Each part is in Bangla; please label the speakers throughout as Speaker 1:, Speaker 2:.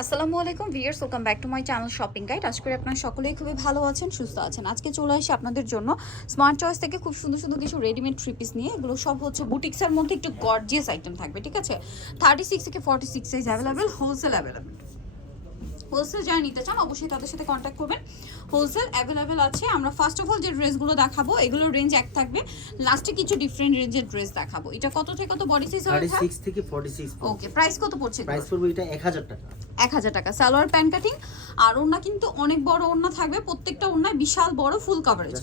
Speaker 1: আসসালামু আলাইকুম viewers welcome back to my channel shopping guide. আজ করে আপনারা সকলেই খুবই ভালো আছেন, সুস্থ আছেন। আজকে চলে আসি আপনাদের জন্য স্মার্ট চয়েস থেকে খুব সুন্দর সুন্দর কিছু রেডিমেড থ্রি পিস নিয়ে। এগুলো সব হচ্ছে বুটিক্সের মধ্যে একটু গর্জিয়াস আইটেম থাকবে, ঠিক আছে? থার্টি সিক্স থেকে forty six size available wholesale available wholesale যারা নিতে চান অবশ্যই তাদের সাথে কন্ট্যাক্ট করবেন। হোলসেল অ্যাভেলেবেল আছে। আমরা ফার্স্ট অফ অল যে ড্রেসগুলো দেখাবো এগুলোর রেঞ্জ এক থাকবে। লাস্টে কিছু ডিফারেন্ট রেঞ্জের ড্রেস দেখাবো। এটা কত থেকে কত বডি সাইজ হবে
Speaker 2: থার্টি সিক্স থেকে ফর্টি সিক্স
Speaker 1: ওকে প্রাইস কত পড়ছে
Speaker 2: প্রাইস পড়বে এটা এক হাজার টাকা।
Speaker 1: এক হাজার টাকা। সালোয়ার প্যান্ট কাটিং আর ওড়না কিন্তু অনেক বড় ওড়না থাকবে। প্রত্যেকটা ওড়নায় বিশাল বড় ফুল কভারেজ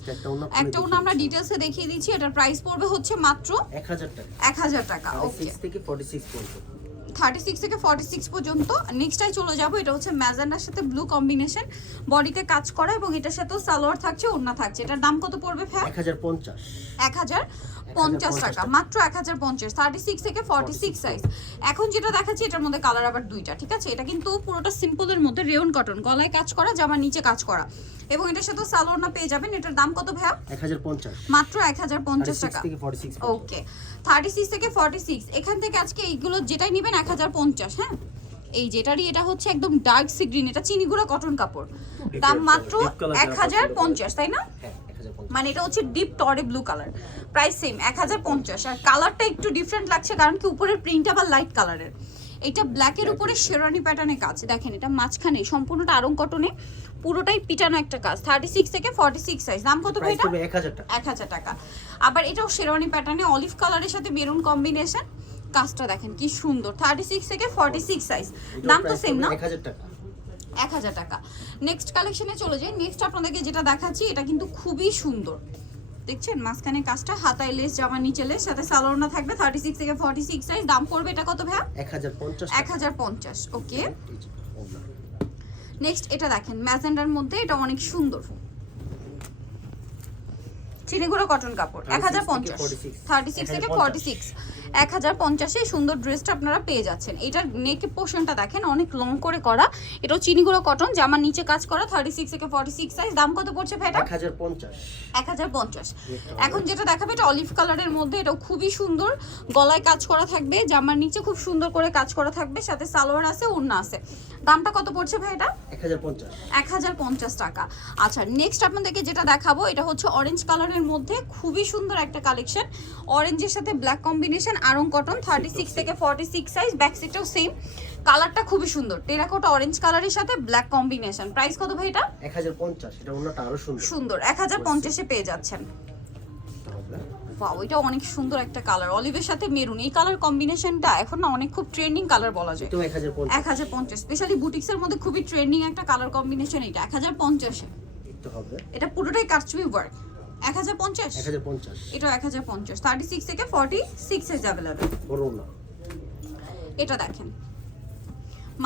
Speaker 2: একটা
Speaker 1: ওড়না আমরা ডিটেলসে দেখিয়ে দিচ্ছি। এটার প্রাইস পড়বে হচ্ছে মাত্র
Speaker 2: এক হাজার টাকা।
Speaker 1: এক হাজার টাকা। ওকে
Speaker 2: সিক্স থেকে ফর্টি সিক্স পর্যন্ত।
Speaker 1: থার্টি সিক্স থেকে ফর্টি সিক্স পর্যন্ত নেক্সটাই চলে যাব এটা হচ্ছে ম্যাজেন্ডার সাথে ব্লু কম্বিনেশন বডিতে কাজ করা এবং এটার সাথেও সালোয়ার থাকছে ওড়না থাকছে। এটার দাম কত পড়বে ফ্যা
Speaker 2: এক হাজার পঞ্চাশ।
Speaker 1: এক হাজার। পঞ্চাশ টাকা মাত্র এক হাজার পঞ্চাশ থার্টি সিক্স থেকে ফর্টি সিক্স সাইজ এখন যেটা দেখাচ্ছি এটার মধ্যে কালার আবার দুইটা ঠিক আছে? এটা কিন্তু পুরোটা সিম্পলের মধ্যে রেয়ন কটন গলায় কাজ করা জামার নিচে কাজ করা। এবং এটার সাথে সালোয়ার না পেয়ে যাবেন এটার দাম কত ভাইয়া? মাত্র এক হাজার পঞ্চাশ টাকা। ওকে থার্টি সিক্স থেকে ফর্টি সিক্স এখান থেকে আজকে এইগুলো যেটাই নেবেন এক হাজার পঞ্চাশ হ্যাঁ? এই যেটারই এটা হচ্ছে একদম ডার্ক সি গ্রিন এটা চিনিগুলো কটন কাপড়। দাম মাত্র এক হাজার পঞ্চাশ তাই না? মানে এটা হচ্ছে ডিপ টরে ব্লু কালার প্রাইস সেম এক হাজার পঞ্চাশ। আর কালারটা একটু ডিফারেন্ট লাগছে কারণ কি উপরের প্রিন্ট আবার লাইট কালারের এটা ব্ল্যাকের উপরে শেরানি প্যাটার্নে কাজ। দেখেন এটা মাঝখানে সম্পূর্ণটা আরং কটনে পুরোটাই পিটানো একটা কাজ। থার্টি সিক্স থেকে ফর্টি সিক্স সাইজ দাম কত ভাই এটা
Speaker 2: এক হাজার টাকা।
Speaker 1: এক হাজার টাকা। আবার এটাও শেরওয়ানি প্যাটার্নে অলিভ কালারের সাথে মেরুন কম্বিনেশন কাজটা দেখেন কি সুন্দর। থার্টি সিক্স থেকে ফর্টি সিক্স সাইজ দাম তো সেম না?
Speaker 2: এক হাজার টাকা।
Speaker 1: এক হাজার টাকা। নেক্সট কালেকশনে চলে যাই। নেক্সট আপনাদেরকে যেটা দেখাচ্ছি এটা কিন্তু খুবই সুন্দর। দেখছেন? মাঝখানে কাজটা হাতায় লেস জামার নিচে লেস সাথে সালোয়ার না থাকবে থার্টি সিক্স থেকে ফর্টি সিক্স সাইজ দাম পড়বে এটা কত ভাইয়া?
Speaker 2: এক হাজার পঞ্চাশ
Speaker 1: এক হাজার পঞ্চাশ ওকে। নেক্সট এটা দেখেন ম্যাজেন্ডার মধ্যে এটা অনেক সুন্দর। চিনিগুলো কটন কাপড় এক হাজার পঞ্চাশ।
Speaker 2: 46
Speaker 1: এক হাজার পঞ্চাশে সুন্দর ড্রেসটা আপনারা পেয়ে যাচ্ছেন। এটার নেক পোর্শনটা দেখেন অনেক লং করে করা। এটাও চিনিগুলো কটন জামার নিচে কাজ করা থার্টি সিক্স থেকে ফর্টি সিক্স সাইজ দাম কত পড়ছে ভাইটা
Speaker 2: এক হাজার পঞ্চাশ।
Speaker 1: এক হাজার পঞ্চাশ। এখন যেটা দেখাবে এটা অলিভ কালারের মধ্যে এটাও খুবই সুন্দর। গলায় কাজ করা থাকবে জামার নিচে খুব সুন্দর করে কাজ করা থাকবে সাথে সালোয়ার আছে ওড়না আছে। দামটা কত পড়ছে ভাই এটা?
Speaker 2: এক হাজার পঞ্চাশ।
Speaker 1: টাকা। আচ্ছা নেক্সট আপনাদেরকে যেটা দেখাবো এটা হচ্ছে অরেঞ্জ কালারের মধ্যে খুবই সুন্দর একটা কালেকশন অরেঞ্জের সাথে black combination Aarong cotton thirty six থেকে ফর্টি সিক্স সাইজ ব্যাক সিটটাও সেম কালারটা খুবই সুন্দর। টেরাকোটা অরেঞ্জ কালারের সাথে ব্ল্যাক কম্বিনেশন প্রাইস কত ভাই এটা?
Speaker 2: এক হাজার পঞ্চাশ এটা অন্যটা আরও সুন্দর।
Speaker 1: সুন্দর। এক হাজার পঞ্চাশে পেয়ে যাচ্ছেন। ওয়াও এটা অনেক সুন্দর একটা কালার অলিভের সাথে মেরুন এই কালার কম্বিনেশনটা এখন না অনেক খুব ট্রেন্ডিং কালার বলা যায়।
Speaker 2: এক হাজার পঞ্চাশ।
Speaker 1: স্পেশালি বুটিক্সের মধ্যে খুবই ট্রেন্ডিং একটা কালার কম্বিনেশন এটা। এক হাজার পঞ্চাশে। এটা পুরোটাই কারচুপি ওয়ার্ক এক হাজার পঞ্চাশ।
Speaker 2: এক হাজার পঞ্চাশ।
Speaker 1: এটা এক হাজার পঞ্চাশ। থার্টি সিক্স থেকে ফর্টি সিক্স অ্যাভেলেবেল এটা দেখেন।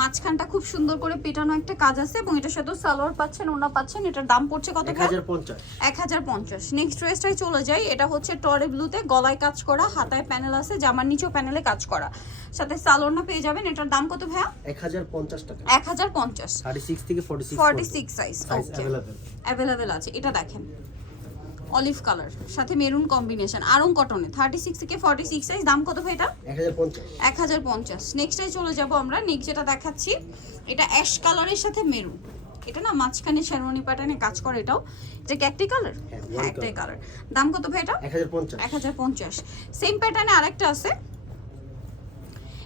Speaker 1: মাঝখানটা খুব সুন্দর করে পেটানো একটা কাজ আছে এবং এটার সাথে সালোয়ার পাচ্ছেন ওনা পাচ্ছেন এটার দাম পড়ছে কত
Speaker 2: এক হাজার পঞ্চাশ।
Speaker 1: এক হাজার পঞ্চাশ। নেক্সট ড্রেসটাই চলে যাই। এটা হচ্ছে টরে ব্লুতে গলায় কাজ করা হাতায় প্যানেল আছে জামার নিচেও প্যানেলে কাজ করা। সাথে সালোয়ারনা পেয়ে যাবেন এটার দাম কত ভাইয়া?
Speaker 2: এক হাজার পঞ্চাশ টাকা।
Speaker 1: এক হাজার পঞ্চাশ।
Speaker 2: থেকে ফর্টি সিক্স
Speaker 1: সাইজ
Speaker 2: অ্যাভেলেবেল
Speaker 1: আছে। এটা দেখেন। অলিভ কালার সাথে মেরুন কম্বিনেশন। আরং কটনে থার্টি সিক্স থেকে ফর্টি সিক্স সাইজ দাম কত ভাই এটা?
Speaker 2: এক হাজার পঞ্চাশ।
Speaker 1: নেক্সটাই চলে যাব আমরা নেক্সট যেটা দেখাচ্ছি এটা অ্যাশ কালারের সাথে মেরুন। এটা না মাঝখানে শেরওয়ানি প্যাটার্নে কাজ করে এটাও। এটা কি একটাই কালার
Speaker 2: হ্যাঁ,
Speaker 1: হ্যাঁ একটাই কালার দাম কত ভাই এটা?
Speaker 2: এক হাজার পঞ্চাশ।
Speaker 1: এক হাজার পঞ্চাশ। সেম প্যাটার্নে আরেকটা আছে।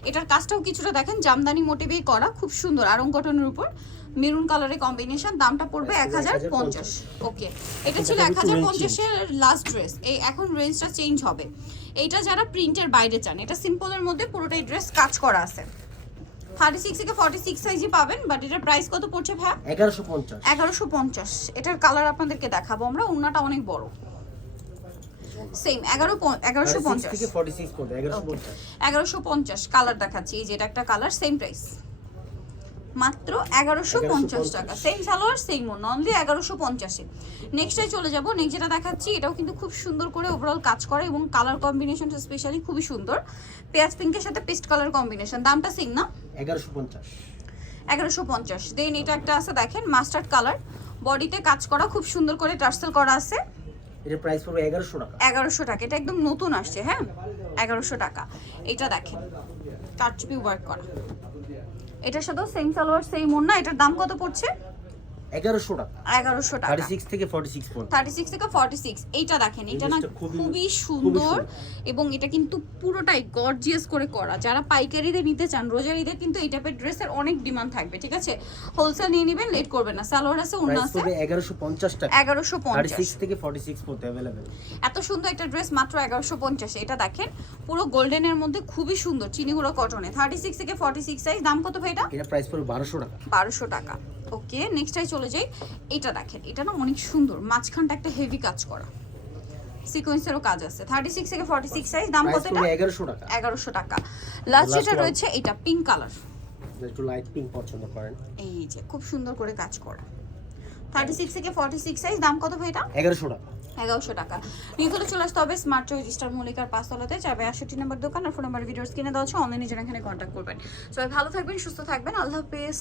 Speaker 1: এটার কাজটাও কিছুটা দেখেন জামদানি মোটিভেই করা খুব সুন্দর আরং কটনের উপর। মেরুন কালারের কম্বিনেশন দামটা পড়বে এক হাজার পঞ্চাশ। ওকে এটা ছিল এক হাজার পঞ্চাশের লাস্ট ড্রেস এই এখন রেঞ্জটা চেঞ্জ হবে। এইটা যারা প্রিন্টের বাইরে চান এটা সিম্পলের মধ্যে পুরোটাই ড্রেস কাজ করা আছে। থার্টি সিক্স থেকে ফর্টি সিক্স সাইজই পাবেন বাট এটার প্রাইস কত পড়ছে ভাই
Speaker 2: এগারোশো পঞ্চাশ।
Speaker 1: এগারোশো পঞ্চাশ। এটার কালার আপনাদেরকে দেখাবো আমরা উন্নাটা অনেক বড়। সেম এগারো এগারোশো পঞ্চাশ।
Speaker 2: এগারোশো পঞ্চাশ।
Speaker 1: কালার দেখাচ্ছি এই যে এটা একটা কালার সেম প্রাইস মাত্র এগারোশো পঞ্চাশ টাকা। সেম সালোয়ার সেম অনলি এগারোশো পঞ্চাশে। নেক্সটে চলে যাব। নেক্সট যেটা দেখাচ্ছি এটাও কিন্তু খুব সুন্দর করে ওভারঅল কাজ করে এবং কালার কম্বিনেশনটা স্পেশালি খুবই সুন্দর। পেঁয়াজ পিঙ্কের সাথে পেস্ট কালার কম্বিনেশন দামটা সেম না?
Speaker 2: এগারোশো পঞ্চাশ।
Speaker 1: এগারোশো পঞ্চাশ। দেন এটা একটা আছে দেখেন মাস্টার্ড কালার বডিতে কাজ করা খুব সুন্দর করে টার্সেল করা আছে।
Speaker 2: এটার প্রাইস পড়বে এগারোশো টাকা।
Speaker 1: এটা একদম নতুন আসছে হ্যাঁ? টাকা। এটা দেখেন কারচুপি ওয়ার্ক করা। এটার সাথেও সেম সালোয়ার সেম ওড়না এটার দাম কত পড়ছে?
Speaker 2: এগারোশো টাকা।
Speaker 1: এগারোশো টাকা।
Speaker 2: থার্টি সিক্স থেকে ফর্টি সিক্স পর্যন্ত।
Speaker 1: থার্টি সিক্স থেকে ফর্টি সিক্স এইটা দেখেন এটা না
Speaker 2: খুবই-
Speaker 1: সুন্দর। এবং এটা কিন্তু পুরোটাই গর্জিয়াস করে করা। যারা পাইকারিতে নিতে চান রোজারিতে কিন্তু এই টাইপের ড্রেসের অনেক ডিমান্ড থাকবে ঠিক আছে? হোলসেল নিয়ে নেবেন লেট করবেন না। সালোয়ার আছে অন্য আছে।
Speaker 2: পড়বে এগারোশো পঞ্চাশ টাকা।
Speaker 1: এগারোশো
Speaker 2: থার্টি
Speaker 1: পঞ্চাশ।
Speaker 2: সিক্স থেকে ফর্টি সিক্স পর্যন্ত অ্যাভেলেবেল
Speaker 1: এত সুন্দর একটা ড্রেস মাত্র এগারোশো পঞ্চাশে এটা দেখেন। পুরো গোল্ডেনের মধ্যে খুবই সুন্দর চিনিগুলো কটনে থার্টি সিক্স থেকে ফর্টি সিক্স সাইজ দাম কত ভাই এটা?
Speaker 2: এটা প্রাইস পড়বে বারোশো টাকা।
Speaker 1: বারোশো টাকা। ওকে নেক্সটটাই চলে যাই। এটা দেখেন এটা না অনেক সুন্দর। মাঝখানটা একটা হেভি কাজ করা। সিকোয়েন্সেরও কাজ আছে। থার্টি সিক্স থেকে ফর্টি সিক্স সাইজ দাম কত এটা?
Speaker 2: টাকা।
Speaker 1: টাকা। লাস্ট যেটা রয়েছে এটা পিঙ্ক কালার
Speaker 2: একটু লাইট পিঙ্ক পছন্দ করেন।
Speaker 1: এই যে খুব সুন্দর করে কাজ করা। থার্টি সিক্স থেকে ফর্টি সিক্স সাইজ দাম কত ভাই এটা?
Speaker 2: এগারোশো টাকা।
Speaker 1: এগারোশো টাকা। চলে আসতে হবে স্মার্ট চয়েস স্টার মল্লিকার পাঁচতলাতে। চার বাষট্টি নম্বর দোকান আর ফোন নাম্বার ভিডিওস কিনে দেওয়া হচ্ছে অনলাইনে যারা এখানে কন্ট্যাক্ট করবেন। সবাই ভালো থাকবেন সুস্থ থাকবেন। আল্লাহ হাফেজ।